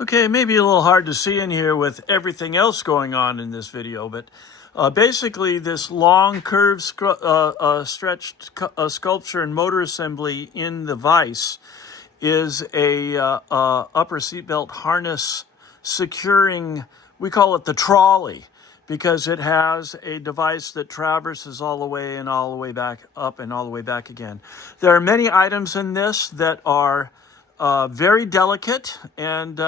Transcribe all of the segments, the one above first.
Okay, maybe a little hard to see in here with everything else going on in this video, but basically this long curved stretched sculpture and motor assembly in the vise is a upper seatbelt harness securing, we call it the trolley, because it has a device that traverses all the way and all the way back up and all the way back again. There are many items in this that are very delicate, and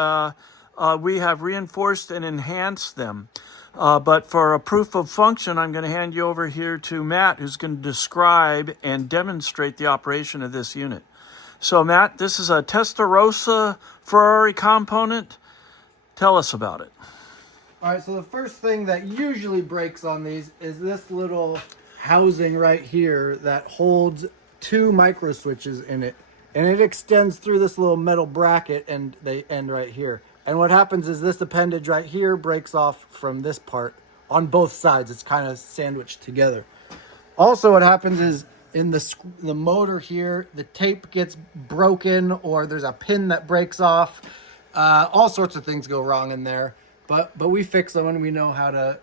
we have reinforced and enhanced them. But for a proof of function, I'm going to hand you over here to Matt, who's going to describe and demonstrate the operation of this unit. So Matt, this is a Testarossa Ferrari component. Tell us about it. All right, so the first thing that usually breaks on these is this little housing right here that holds two micro switches in it. And it extends through this little metal bracket and they end right here. And what happens is this appendage right here breaks off from this part on both sides. It's kind of sandwiched together. Also what happens is in the motor here, the tape gets broken or there's a pin that breaks off. All sorts of things go wrong in there. But we fix them and we know how to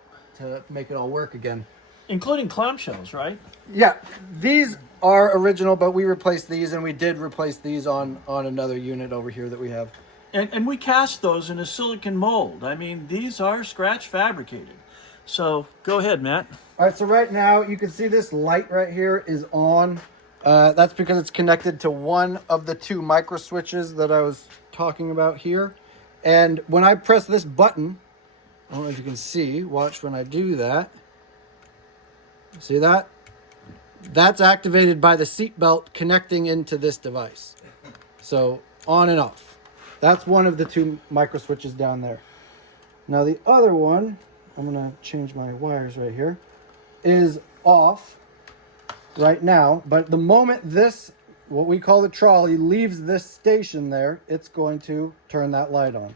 make it all work again. Including clamshells, right? Yeah, these are original, but we replaced these, and we did replace these on another unit over here that we have. And we cast those in a silicon mold. I mean, these are scratch fabricated. So go ahead, Matt. All right, so right now you can see this light right here is on. That's because it's connected to one of the two micro switches that I was talking about here. And when I press this button, I don't know if you can see, watch when I do that. See that? That's activated by the seatbelt connecting into this device. So on and off. That's one of the two micro switches down there. Now the other one, I'm going to change my wires right here, is off right now. But the moment this, what we call the trolley, leaves this station there, it's going to turn that light on.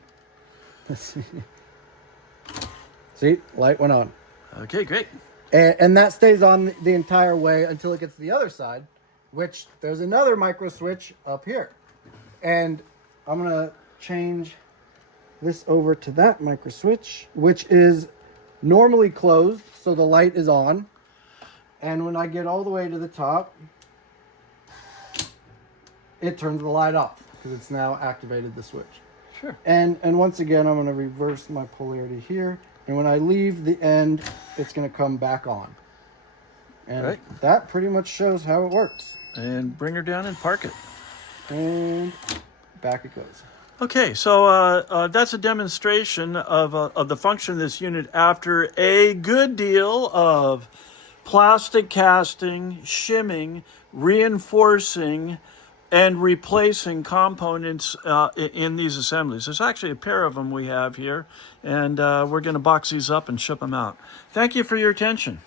See, light went on. Okay, great. And that stays on the entire way until it gets to the other side, which there's another micro switch up here. And I'm going to change this over to that micro switch, which is normally closed, so the light is on. And when I get all the way to the top, it turns the light off because it's now activated the switch. Sure. And once again, I'm going to reverse my polarity here. And when I leave the end, it's going to come back on. And that pretty much shows how it works. And bring her down and park it. And back it goes. Okay, so that's a demonstration of the function of this unit after a good deal of plastic casting, shimming, reinforcing, and replacing components in these assemblies. There's actually a pair of them we have here, and we're going to box these up and ship them out. Thank you for your attention.